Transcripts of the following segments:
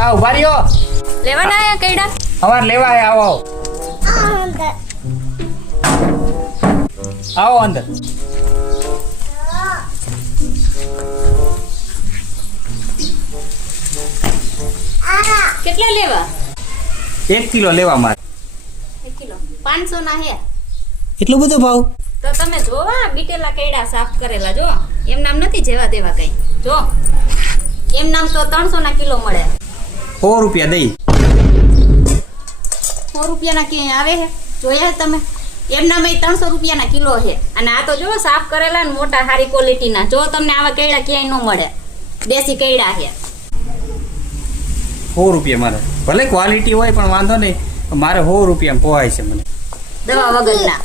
આ ઉભા રહ્યો. લેવાના આયા કઈડા? અમાર લેવા આવો. આવો અંદર. કેટલા લેવા? 1 કિલો લેવા મારે. 1 કિલો 500 ના હે. એટલો બધો ભાવ? તો તમે જોવા બીટેલા કઈડા સાફ કરેલા જો. એમ નામ નથી જેવા તેવા કઈ. જો. એમ નામ તો 300 ના કિલો મળે. 100 રૂપિયા દઈ. 100 રૂપિયાના કે આવે હે? જોયા તમે? એમ નામ 300 રૂપિયાના કિલો છે. અને આ તો જો સાફ કરેલા ને મોટા સારી ક્વોલિટીના. જો તમને આવા કઈડા ક્યાંય ન મળે. દેશી કઈડા છે. 100 રૂપિયા મારે. ભલે ક્વોલિટી હોય પણ વાંધો નહીં. મારે 100 રૂપિયામાં પોહાય છે મને. દવા વગરના.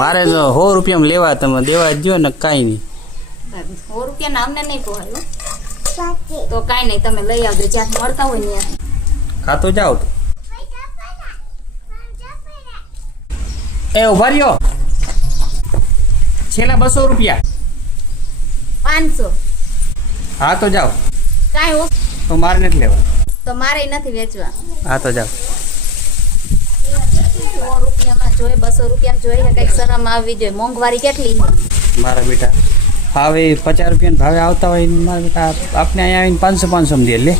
મારે તો 100 રૂપિયામાં લેવા તમે દેવા જ જો ને કાંઈ નહીં. 100 રૂપિયાના અમને નહીં પોહાય. તો કાંઈ નહીં તમે લઈ આવજો જ્યાં મળતા હોય ત્યાં. ખાતો જાઓ તો. એ ઉભા રહ્યો. છેલ્લા 200 રૂપિયા. 500. હા તો જાઓ. કાંઈ હો તો મારે નથી લેવા. તો મારે નથી વેચવા. હા તો જાઓ. 100 રૂપિયામાં જોઈએ 200 રૂપિયામાં જોઈએ કંઈક શરમ આવવી જોઈએ. મોંઘવારી કેટલી છે મારા બેટા. હવે 50 રૂપિયાના ભાવે આવતા હોય ને મારા બેટા આપણે અહીંયા આવીને 500 માં દે લે.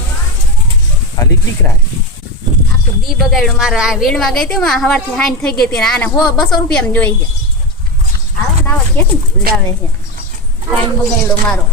ખાલી દીકરા આખું દી બગાડ્યું. મારે આ વીણવા ગઈ હતી સવારથી હાઈન થઈ ગઈ હતી ને આને 200 રૂપિયામાં જોઈએ છે. આવે ને આવા કેટલી ભીડાવે છે. ટાઈમ બગાડ્યો મારો.